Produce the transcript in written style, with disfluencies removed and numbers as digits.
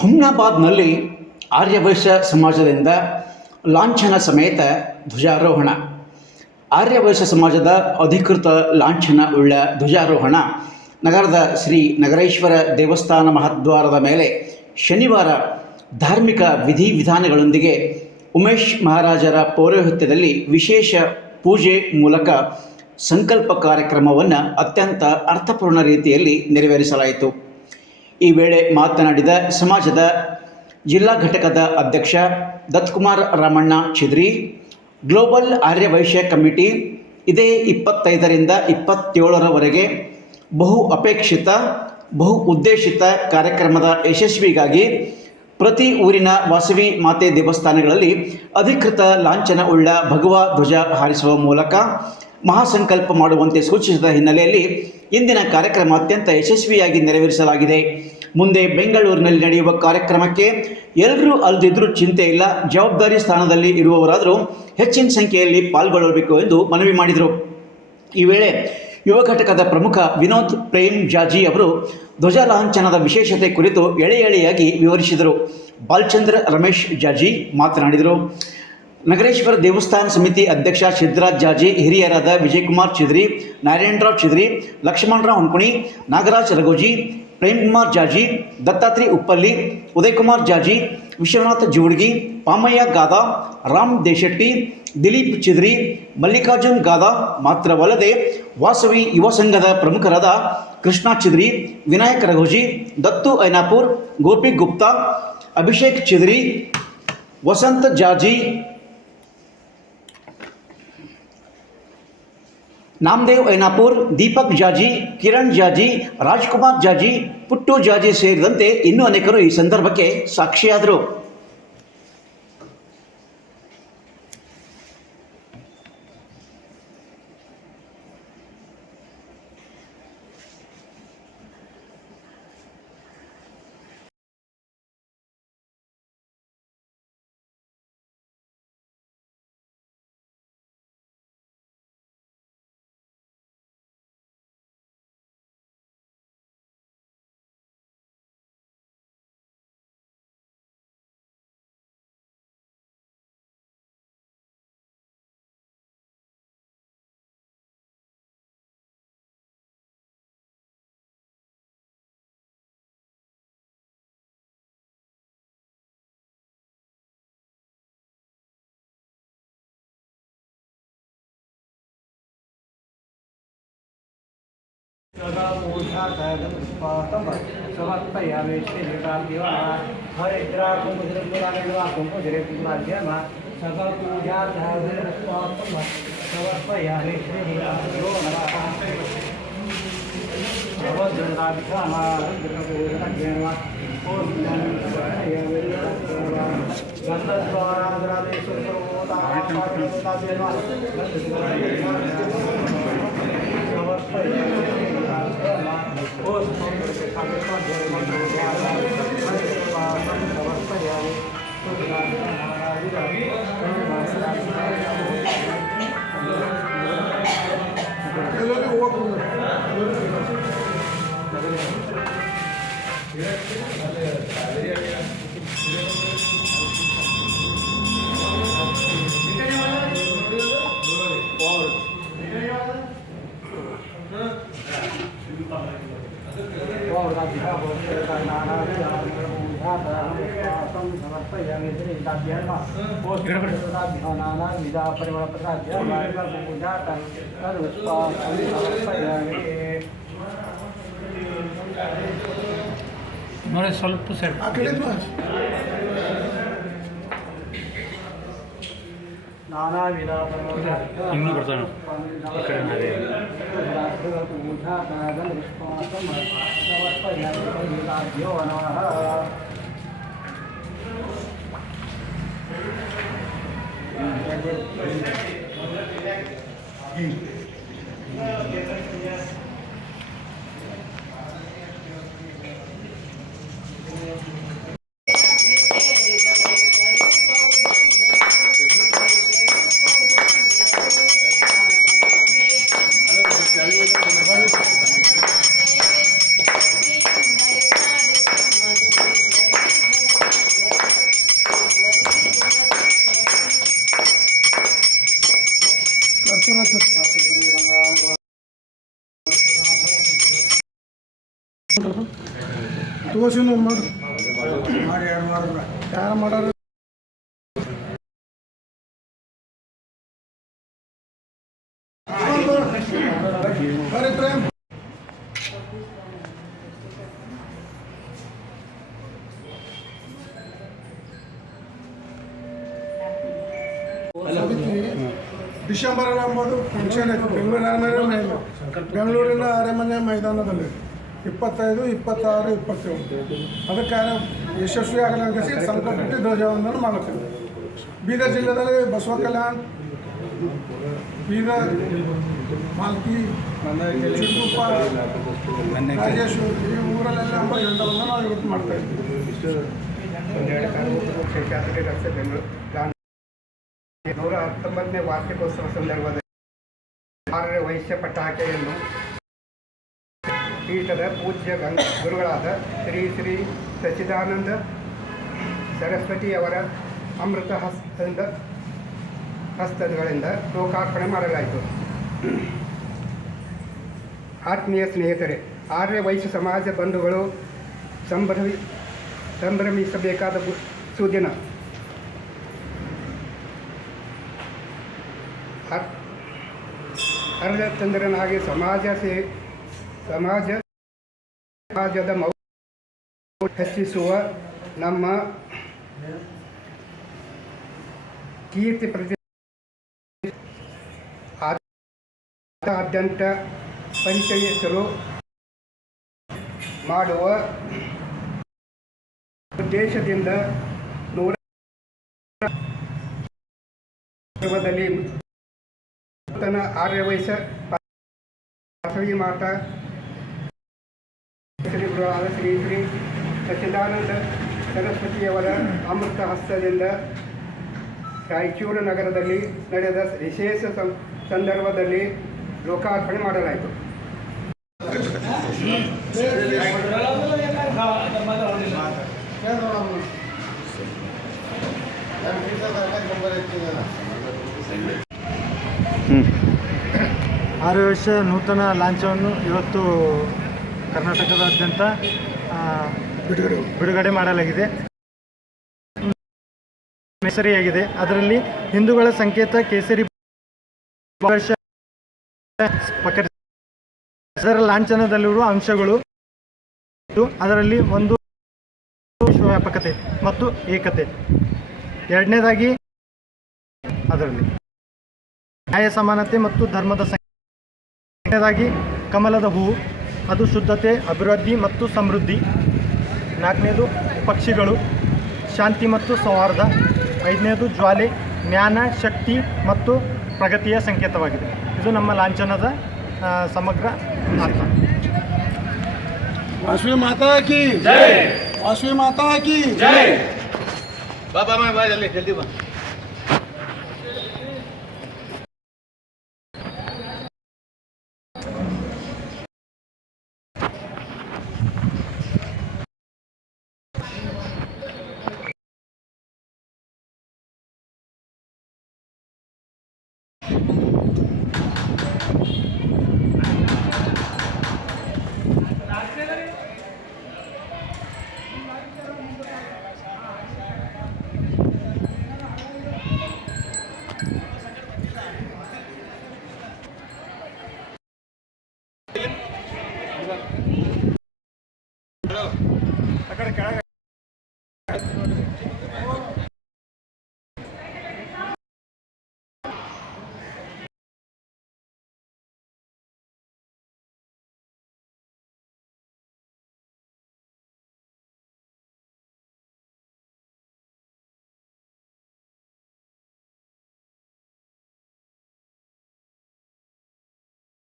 ಹುಮ್ನಾಬಾದ್ನಲ್ಲಿ ಆರ್ಯವೈಶ್ಯ ಸಮಾಜದಿಂದ ಲಾಂಛನ ಸಮೇತ ಧ್ವಜಾರೋಹಣ. ಆರ್ಯವೈಶ್ಯ ಸಮಾಜದ ಅಧಿಕೃತ ಲಾಂಛನ ಉಳ್ಳ ಧ್ವಜಾರೋಹಣ ನಗರದ ಶ್ರೀ ನಗರೇಶ್ವರ ದೇವಸ್ಥಾನ ಮಹಾದ್ವಾರದ ಮೇಲೆ ಶನಿವಾರ ಧಾರ್ಮಿಕ ವಿಧಿವಿಧಾನಗಳೊಂದಿಗೆ ಉಮೇಶ್ ಮಹಾರಾಜರ ಪೌರೋಹಿತ್ಯದಲ್ಲಿ ವಿಶೇಷ ಪೂಜೆ ಮೂಲಕ ಸಂಕಲ್ಪ ಕಾರ್ಯಕ್ರಮವನ್ನು ಅತ್ಯಂತ ಅರ್ಥಪೂರ್ಣ ರೀತಿಯಲ್ಲಿ ನೆರವೇರಿಸಲಾಯಿತು. ಈ ವೇಳೆ ಮಾತನಾಡಿದ ಸಮಾಜದ ಜಿಲ್ಲಾ ಘಟಕದ ಅಧ್ಯಕ್ಷ ದತ್ಕುಮಾರ್ ರಾಮಣ್ಣ ಚಿದ್ರಿ, ಗ್ಲೋಬಲ್ ಆರ್ಯವೈಶ್ಯ ಕಮಿಟಿ ಇದೇ 25ರಿಂದ 27ರವರೆಗೆ ಬಹು ಅಪೇಕ್ಷಿತ ಬಹು ಉದ್ದೇಶಿತ ಕಾರ್ಯಕ್ರಮದ ಯಶಸ್ವಿಗಾಗಿ ಪ್ರತಿ ಊರಿನ ವಾಸವಿ ಮಾತೆ ದೇವಸ್ಥಾನಗಳಲ್ಲಿ ಅಧಿಕೃತ ಲಾಂಛನ ಉಳ್ಳ ಭಗವಾ ಧ್ವಜ ಹಾರಿಸುವ ಮೂಲಕ ಮಹಾಸಂಕಲ್ಪ ಮಾಡುವಂತೆ ಸೂಚಿಸಿದ ಹಿನ್ನೆಲೆಯಲ್ಲಿ ಇಂದಿನ ಕಾರ್ಯಕ್ರಮ ಅತ್ಯಂತ ಯಶಸ್ವಿಯಾಗಿ ನೆರವೇರಿಸಲಾಗಿದೆ. ಮುಂದೆ ಬೆಂಗಳೂರಿನಲ್ಲಿ ನಡೆಯುವ ಕಾರ್ಯಕ್ರಮಕ್ಕೆ ಎಲ್ಲರೂ ಅಲ್ಲದಿದ್ದರೂ ಚಿಂತೆ ಇಲ್ಲ, ಜವಾಬ್ದಾರಿ ಸ್ಥಾನದಲ್ಲಿ ಇರುವವರಾದರೂ ಹೆಚ್ಚಿನ ಸಂಖ್ಯೆಯಲ್ಲಿ ಪಾಲ್ಗೊಳ್ಳಬೇಕು ಎಂದು ಮನವಿ ಮಾಡಿದರು. ಈ ವೇಳೆ ಯುವ ಘಟಕದ ಪ್ರಮುಖ ವಿನೋದ್ ಪ್ರೇಮ್ ಜಾಜಿ ಅವರು ಧ್ವಜ ಲಾಂಛನದ ವಿಶೇಷತೆ ಕುರಿತು ಎಳೆಯಾಗಿ ವಿವರಿಸಿದರು. ಬಾಲಚಂದ್ರ ರಮೇಶ್ ಜಾಜಿ ಮಾತನಾಡಿದರು. ನಗರೇಶ್ವರ ದೇವಸ್ಥಾನ ಸಮಿತಿ ಅಧ್ಯಕ್ಷ ಸಿದ್ದರಾಜ್ ಜಾಜಿ, ಹಿರಿಯರಾದ ವಿಜಯಕುಮಾರ್ ಚಿದ್ರಿ, ನಾರಾಯಣರಾವ್ ಚಿದ್ರಿ, ಲಕ್ಷ್ಮಣರಾವ್ ಹೊನ್ಕುಣಿ, ನಾಗರಾಜ್ ರಘೋಜಿ, ಪ್ರೇಮ್ಕುಮಾರ್ ಜಾಜಿ, ದತ್ತಾತ್ರಿ ಉಪ್ಪಲ್ಲಿ, ಉದಯಕುಮಾರ್ ಜಾಜಿ, ವಿಶ್ವನಾಥ ಜೀವಡ್ಗಿ, ಪಾಮಯ್ಯ ಗಾದಾ, ರಾಮ್ ದೇಶೆಟ್ಟಿ, ದಿಲೀಪ್ ಚಿದ್ರಿ, ಮಲ್ಲಿಕಾರ್ಜುನ್ ಗಾದಾ ಮಾತ್ರವಲ್ಲದೆ ವಾಸವಿ ಯುವ ಸಂಘದ ಪ್ರಮುಖರಾದ ಕೃಷ್ಣ ಚಿದ್ರಿ, ವಿನಾಯಕ್ ರಘೋಜಿ, ದತ್ತು ಐನಾಪುರ್, ಗೋಪಿ ಗುಪ್ತಾ, ಅಭಿಷೇಕ್ ಚಿದ್ರಿ, ವಸಂತ ಜಾಜಿ, ನಾಮದೇವ್ ಐನಾಪುರ್, ದೀಪಕ್ ಜಾಜಿ, ಕಿರಣ್ ಜಾಜಿ, ರಾಜ್ಕುಮಾರ್ ಜಾಜಿ, ಪುಟ್ಟು ಜಾಜಿ ಸೇರಿದಂತೆ ಇನ್ನೂ ಅನೇಕರು ಈ ಸಂದರ್ಭಕ್ಕೆ ಸಾಕ್ಷಿಯಾದರು. समर्पयामि ನೋಡಿ ಸ್ವಲ್ಪ ಸೆಟ್ ನಾನಾ ವಿಧ ಇನ್ನೂ ಬರ್ತಾನೆ ತೋರ್ಸಿನ ಮಾಡಿ ಯಾರು ಮಾಡೋರು ಬರ್ರಿ ಪ್ರೇಮ್ ಡಿಸೆಂಬರ್ ಎಂಬುದು ಫಂಕ್ಷನ್ ಆಯಿತು ಬೆಂಗಳೂರಿನ ಅರಮನೆ ಮೈದಾನದಲ್ಲಿ 25, 26, 27 ಅದಕ್ಕೆ ಯಶಸ್ವಿ ಆಗಲಾಗಿಸಿ ಸಂಕಲ್ಪಿತ ಧ್ವಜವಂದನೆ ಮಾಡುತ್ತೇವೆ. ಬೀದರ್ ಜಿಲ್ಲೆಯಲ್ಲಿ ಬಸವ ಕಲ್ಯಾಣ್, ಬೀದರ್, ಮಾಲ್ಕಿ, ಚಿಕ್ಕುಪ್ಪ, ರಾಜೇಶ್ವರ ಈ ಊರಲ್ಲೆಲ್ಲ ಎಲ್ಲವನ್ನು ನಾವು ಇವತ್ತು ಮಾಡ್ತಾ ಇದ್ದೀವಿ. 119ನೇ ವಾರ್ಷಿಕೋತ್ಸವ ಸಂದರ್ಭದಲ್ಲಿ 6ನೇ ವೈಶ್ಯ ಪಟ್ಟಾಕೆಯನ್ನು ಪೀಠದ ಪೂಜ್ಯ ಗುರುಗಳಾದ ಶ್ರೀ ಶ್ರೀ ಸಚ್ಚಿದಾನಂದ ಸರಸ್ವತಿಯವರ ಅಮೃತ ಹಸ್ತಗಳಿಂದ ಲೋಕಾರ್ಪಣೆ ಮಾಡಲಾಯಿತು. ಆತ್ಮೀಯ ಸ್ನೇಹಿತರೆ, ಆರ್ಯ ವೈಶ್ಯ ಸಮಾಜ ಬಂಧುಗಳು ಸಂಭ್ರಮಿಸಬೇಕಾದ ಸುದಿನ. ಅರ್ಧಚಂದ್ರನಾಗಿ ಸಮಾಜದ ಹೆಚ್ಚಿಸುವ ನಮ್ಮ ಕೀರ್ತಿ ಆದ್ಯಂತ ಪರಿಚಯಿಸಲು ಮಾಡುವ ಉದ್ದೇಶದಿಂದ ನೂರದಲ್ಲಿ ನೂತನ ಆರ್ಯವೈಶ್ಯ ಬಸವಿ ಮಾತಾ ಶ್ರೀ ಗುರುವಾದ ಶ್ರೀ ಶ್ರೀ ಸಚ್ಚಿದಾನಂದ ಸರಸ್ವತಿಯವರ ಅಮೃತ ಹಸ್ತದಿಂದ ರಾಯಚೂರು ನಗರದಲ್ಲಿ ನಡೆದ ವಿಶೇಷ ಸಂದರ್ಭದಲ್ಲಿ ಲೋಕಾರ್ಪಣೆ ಮಾಡಲಾಯಿತು. ಆರ್ಯವೈಶ್ಯ ನೂತನ ಲಾಂಛನವನ್ನು ಇವತ್ತು ಕರ್ನಾಟಕದಾದ್ಯಂತ ಬಿಡುಗಡೆ ಮಾಡಲಾಗಿದೆ. ಹೆಸರಿಯಾಗಿದೆ. ಅದರಲ್ಲಿ ಹಿಂದೂಗಳ ಸಂಕೇತ ಕೇಸರಿ ಅದರ ಲಾಂಛನದಲ್ಲಿರುವ ಅಂಶಗಳು ಅದರಲ್ಲಿ ಒಂದು ವಿಶ್ವವ್ಯಾಪಕತೆ ಮತ್ತು ಏಕತೆ. ಎರಡನೇದಾಗಿ ಅದರಲ್ಲಿ ನ್ಯಾಯ ಸಮಾನತೆ ಮತ್ತು ಧರ್ಮದ ಸಂಕೇತದಾಗಿ ಕಮಲದ ಹೂವು, ಅದು ಶುದ್ಧತೆ, ಅಭಿವೃದ್ಧಿ ಮತ್ತು ಸಮೃದ್ಧಿ. ನಾಲ್ಕನೇದು ಪಕ್ಷಿಗಳು, ಶಾಂತಿ ಮತ್ತು ಸೌಹಾರ್ದ. ಐದನೇದು ಜ್ವಾಲೆ, ಜ್ಞಾನ, ಶಕ್ತಿ ಮತ್ತು ಪ್ರಗತಿಯ ಸಂಕೇತವಾಗಿದೆ. ಇದು ನಮ್ಮ ಲಾಂಛನದ ಸಮಗ್ರ ಅರ್ಥ. वासवी माता की जय, वासवी माता की जय. बाबा मैं जल्दी बा. ಆ ಕಡೆ ಕೆಳಗೆ